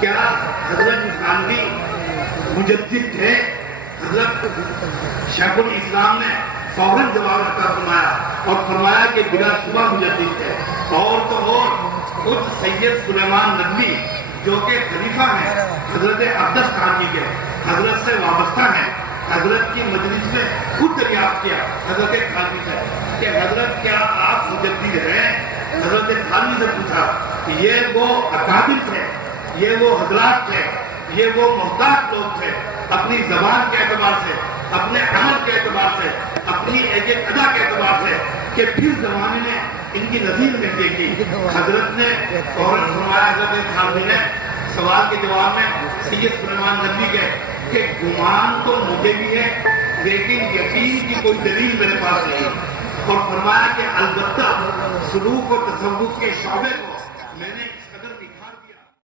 کیا حضرت تھانوی مجدد تھے؟ حضرت شیخ الاسلام نے فوراً جواب عطا فرمایا اور فرمایا کہ بلا شبہ مجدد ہے، اور تو اور خود سید سلیمان ندوی جو کہ خلیفہ ہیں حضرت عبدس تھانوی کے، حضرت سے وابستہ ہیں، حضرت کی مجلس میں خود دریافت کیا حضرت تھانوی سے کہ حضرت کیا آپ مجدد ہیں؟ حضرت تھانوی سے پوچھا کہ یہ وہ اکابر تھے، یہ وہ حضرات تھے، یہ وہ محتاط لوگ تھے اپنی زبان کے اعتبار سے، اپنے عمل کے اعتبار سے، اپنی ایک ادا کے اعتبار سے، کہ پھر زمانے میں ان کی نظیر نہیں دیکھی۔ حضرت نے فوراً فرمایا، حضرت تھانوی نے سوال کے جواب میں سید سلیمان ندوی کے کہ گمان تو مجھے بھی ہے لیکن یقین کی کوئی دلیل میرے پاس نہیں، اور فرمایا کہ البتہ سلوک و تصوف کے شعبے کو میں نے